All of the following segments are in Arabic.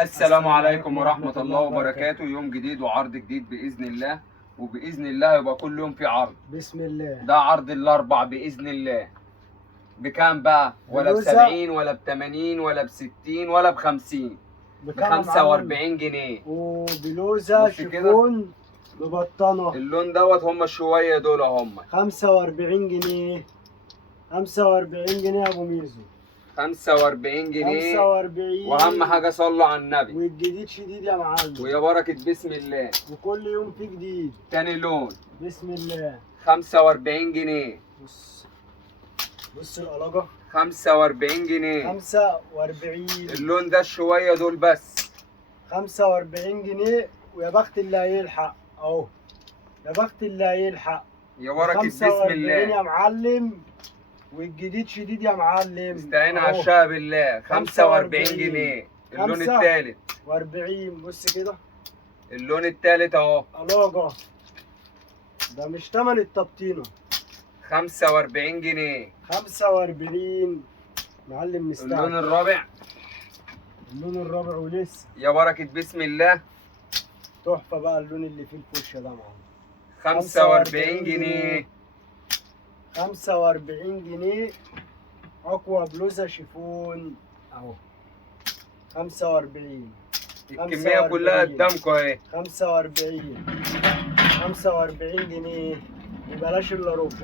السلام عليكم ورحمة الله وبركاته. يوم جديد وعرض جديد بإذن الله، وبإذن الله يبقى كل يوم في عرض. بسم الله. ده عرض الأربع بإذن الله. بكام بقى؟ ولا ب70 ولا ب80 ولا ب60 ولا ب50، ب45 جنيه. وبلوزة شيفون ببطانة. اللون دوت هم شوية دول هم 45 جنيه. 45 جنيه يا ابو ميزو. 45 جنيه. 45. واهم حاجه صلوا على النبي. والجديد شديد يا معلم. ويا بركه بسم الله. وكل يوم في جديد. تاني لون بسم الله. 45 جنيه. بص القلاجه 45 جنيه. 45. اللون ده شويه دول بس 45 جنيه. ويا بخت اللي هيلحق اهو. يا بخت اللي هيلحق. يا بركه بسم 45 الله يا معلم. والجديد شديد يا معلم. استعين على الشقه بالله. 45 جنيه. اللون الثالث 45. بص كده اللون الثالث اهو. قلاجه ده مش تمن التبطينه. 45 جنيه. 45 معلم مستعجل. اللون الرابع. اللون الرابع ولسه. يا بركه بسم الله. تحفه بقى اللون اللي فيه الفشه ده معلم. 45 جنيه. 45 جنيه. اقوى بلوزه شيفون اهو. 45. الكميه كلها قدامكم اهي. 45. 45 جنيه. وبلاش الا ربع.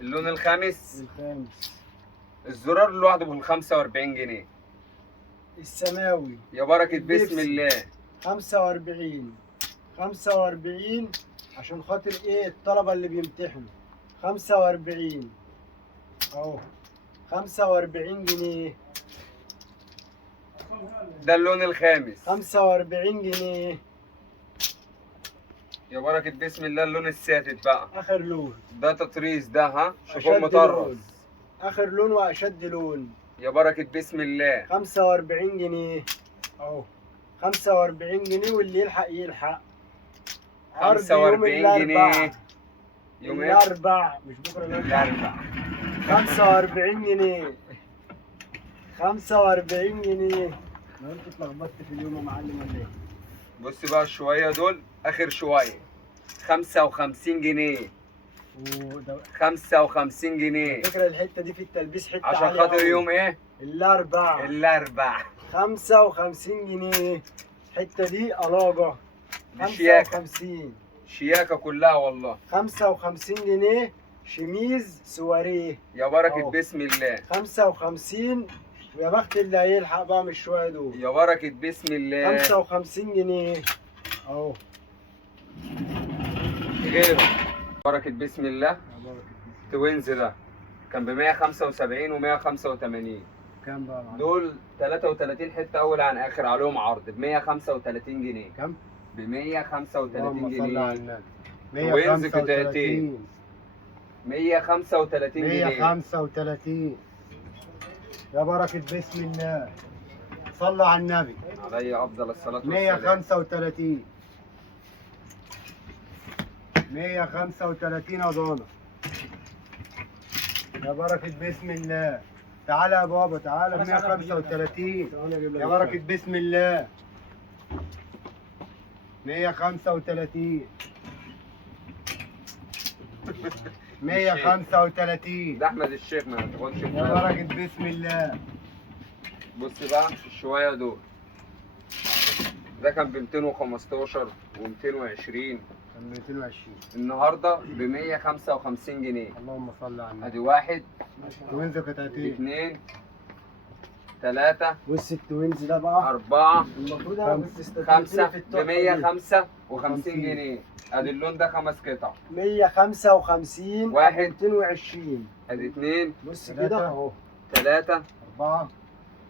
اللون الخامس. الخامس. الزرار لوحده ب 45 جنيه. السماوي. يا بركة بسم الله. 45. 45 عشان خاطر ايه الطلبة اللي بيمتحنوا. 45 اهو. 45 جنيه. ده اللون الخامس. 45 جنيه. يا بركة بسم الله. اللون الساتت بقى. اخر لون. ده تطريز ده ها. شوفوا أشد مطرز. لون. اخر لون واشد لون. يا بركة بسم الله. 45 جنيه اهو. 45 جنيه واللي يلحق يلحق. عرض 45 يوم جنيه. يوم ايه؟ الاربع مش بكره الاربع. 45 جنيه. 45 جنيه. لو انت اتلخبطت في اليوم يا معلم ولا ايه؟ بص بقى الشوية دول اخر شوية 55 جنيه. وده 55 جنيه. فكرة الحتة دي في التلبيس حتة عشان عالية خاطر أوي. يوم ايه؟ الاربع. الاربع. 55 جنيه. الحتة دي قلاجة. شياكة. 55. شياكة كلها والله. 55 جنيه. شميز سواريه. يا بركة أهو. بسم الله. 55. ويا بخت اللي هيلحق بقى مش شوية دول. يا بركة بسم الله. 55 جنيه اهو. غيره. بركة بسم الله. توينز ده كان ب 175 و 185. كام بقى معلم؟ دول 33 حتة أول عن آخر عليهم عرض ب 135 جنيه. كام؟ ب 135 اللهم صل على جنيه. النبي. توينز قطعتين 135 جنيه. 135. يا بركة بسم الله. صلوا على النبي. علي أفضل الصلاة والسلام. 135. 135 أظن. يا بركة بسم الله. تعالى يا بابا تعالى. 135. يا بركة بسم الله. 135. 135. ده أحمد الشيخ ما تاخدش يا بالك. بركة بسم الله. بص بقى الشوية دول ده كان ب 215 و 220. كان 220. النهارده ب 155 جنيه. اللهم صل على النبي. ادي واحد توينز قطعتين. اثنين ثلاثة بص التوينز ده بقى أربعة المفروض انا كنت استخدمت خمسة في ب التحفة دي. 155 جنيه. ادي اللون ده 5 قطع. 155. واحد. 220. ادي اثنين بص كده اهو. ثلاثة 4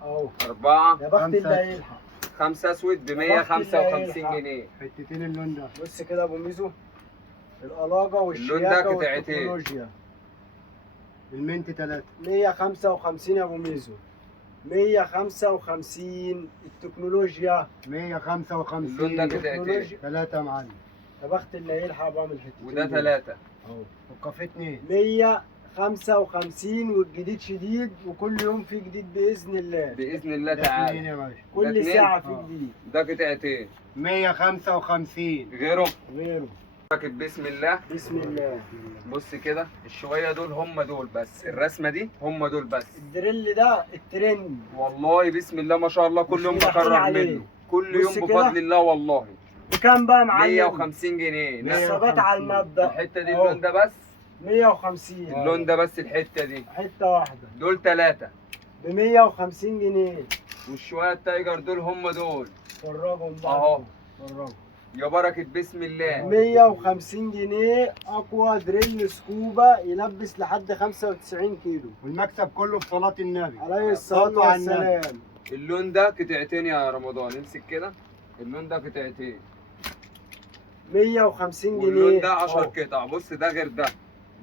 اهو. 4 يا بخت خمسة. اللي هيلحق. 5 اسود ب يا بخت اللي 155 هيلحق. جنيه. حتتين اللون ده. بص كده يا ابو ميزو. القلاجة اللون والشياكة ده قطعتين. والتكنولوجيا. المنت 3. 155 يا ابو ميزو. 155. التكنولوجيا 155. اللون ده قطعتين. 3 يا معلم. يا بخت اللي هيلحق بعمل حتتين. وده 3 اهو. والكافيه 2. 100 55 والجديد شديد، وكل يوم في جديد باذن الله. باذن الله ده تعالى. اتنين يا باشا. كل اتنين؟ ساعه في آه. جديد. ده قطعتين 155. غيره. غيره. راكب بسم الله. بسم الله. بص كده الشويه دول هم دول بس، الرسمه دي هم دول بس. الدريل ده الترند. والله بسم الله ما شاء الله، كل مش يوم ملاحقين بكرر عليه. منه، كل يوم بص كده. بفضل الله والله. بكام بقى يا معلم؟ 150 جنيه. ثبات على المبدأ. الحته دي أهو. اللون ده بس، 150. اللون ده بس، الحته دي حته واحده دول 3. ب 150 جنيه. والشويه التايجر دول هم دول. فرجهم بقى. اهو فرجهم. يا بركه بسم الله. 150 جنيه اقوى دريل سكوبا يلبس لحد 95 كيلو. والمكسب كله في صلاة النبي. عليه الصلاه صلوا على النبي. والسلام. اللون ده قطعتين يا رمضان، امسك كده. اللون ده قطعتين 150 جنيه. واللون ده 10 أهو. قطع. بص ده غير ده،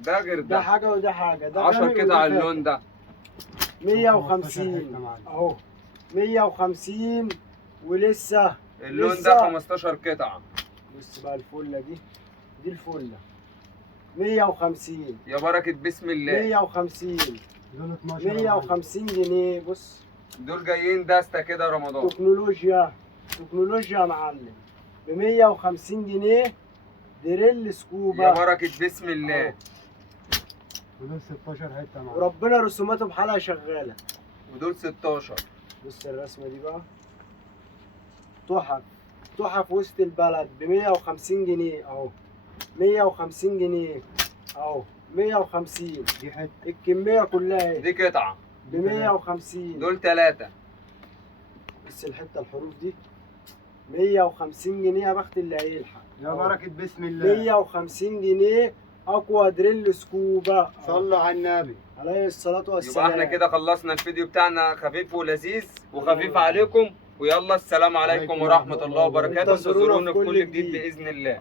ده غير ده ده. حاجه وده حاجه. ده 10 غامق قطع وده اللون ده. 150 اهو. 150 ولسه. اللون لسه. ده 15 قطعه. بص بقى الفله دي الفله 150. يا بركه بسم الله. 150 دول 12. 150 جنيه. بص دول جايين داسته كده يا رمضان. تكنولوجيا يا معلم. ب 150 جنيه دريل سكوبا. يا بركه بسم الله. أهو. ودول 16 حته معاك. وربنا رسوماته بحالها شغاله. ودول 16. بص الرسمه دي بقى تحف وسط البلد ب 150 جنيه اهو. 150 جنيه اهو. 150 دي حته. الكميه كلها اهي دي قطعه. ب 150. دول 3. بس الحته الحروف دي 150 جنيه يا بخت اللي هيلحق. يا بركه بسم الله. 150 جنيه اقوى دريل سكوبا. صلوا على النبي. عليه الصلاه والسلام. يبقى احنا كده خلصنا الفيديو بتاعنا، خفيف ولذيذ وخفيف عليكم. ويلا السلام عليكم ورحمه الله وبركاته. انتظرونا في انتظرونا في كل كل جديد جديد. باذن الله.